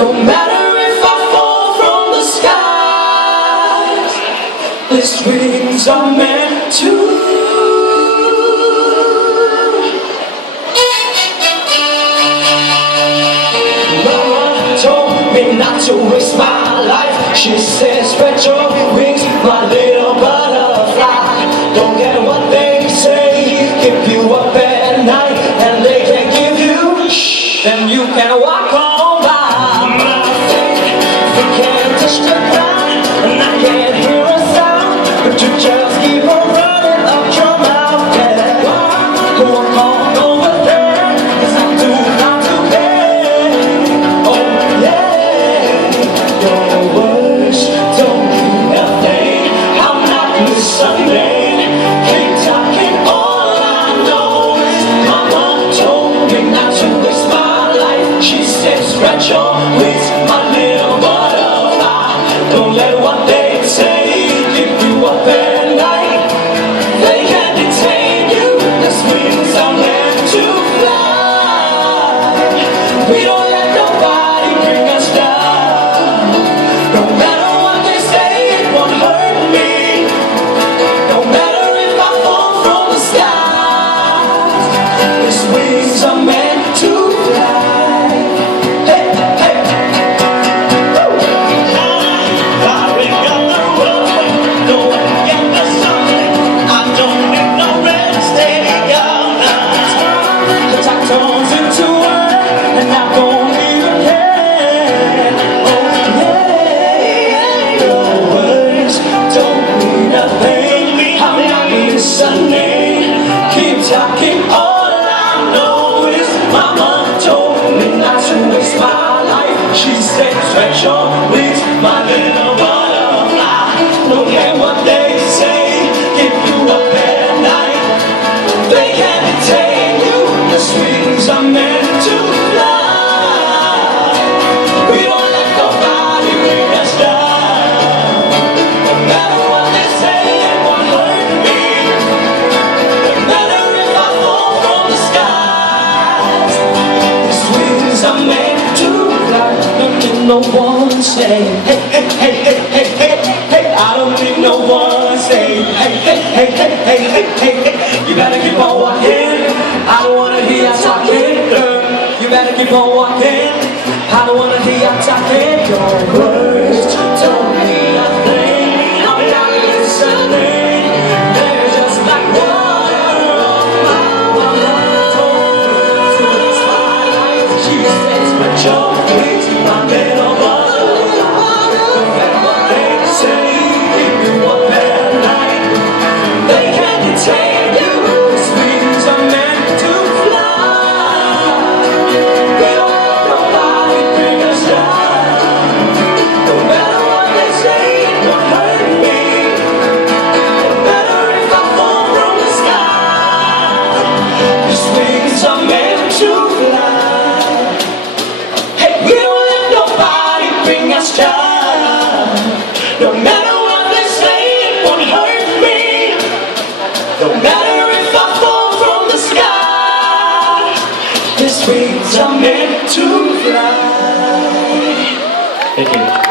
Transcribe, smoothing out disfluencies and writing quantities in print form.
No matter if I fall from the skies, these wings are meant to. Mama told me not to waste my life. She said, spread your wings, my little butterfly. Don't get what they say, keep you up at night, and they can give you shh, then you can walk on by. You can't touch the ground, and I can't hear a sound, but you just keep on running up your mouth. Yeah, walk on over there, 'cause I'm too proud to pay. Oh yeah, your words don't mean nothing. I'm not listening. Keep talking, all I know is Mama told me not to waste my life. She said, spread your wings, my little butterfly. Don't let what they say keep you up at night. They can't detain you, 'cause wings are meant to fly. We don't let nobody bring us down. No matter what they say, it won't hurt me. No matter if I fall from the skies, these wings are meant to fly. Hey, hey. Flying up the roadway, going get the sun. I don't need no rest, steady all night. The time turns into work, and I don't even care. Oh yeah, your words don't mean nothing. I'm not listening. Keep talking, all I know is Mama told me not to waste my life. She said, stretch your wings, my little butterfly. Don't care what they say, keep you up at night. They can't detain you, the wings are meant to fly. We don't let nobody bring us down. No matter what they say, it won't hurt me. No matter if I fall from the skies, these wings are meant to fly. Don't need no one say, hey, hey, hey, hey, hey, hey, hey. I don't need no one say, hey, hey, hey, hey, hey, hey, hey, hey. You better keep on walking. I don't wanna hear you talking, girl. You better keep on walking. I don't wanna hear you talking. Your words don't mean nothing. I'm not listening. They're just like water on my told me to my life. She says, spread your wings, my little butterfly. Don't get what they say, keep you up at night. They can't detain you, these wings are meant to fly. We don't let nobody bring us down. No matter what they say, it won't hurt me. No matter if I fall from the sky, these wings are meant to fly. Hey, we don't let nobody bring us down. No matter what they say, it won't hurt me. No matter if I fall from the sky, these wings are meant to fly. Thank you.